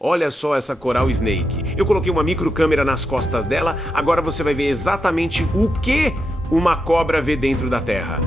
Olha só essa coral snake. Eu coloquei uma microcâmera nas costas dela, agora você vai ver exatamente o que uma cobra vê dentro da terra.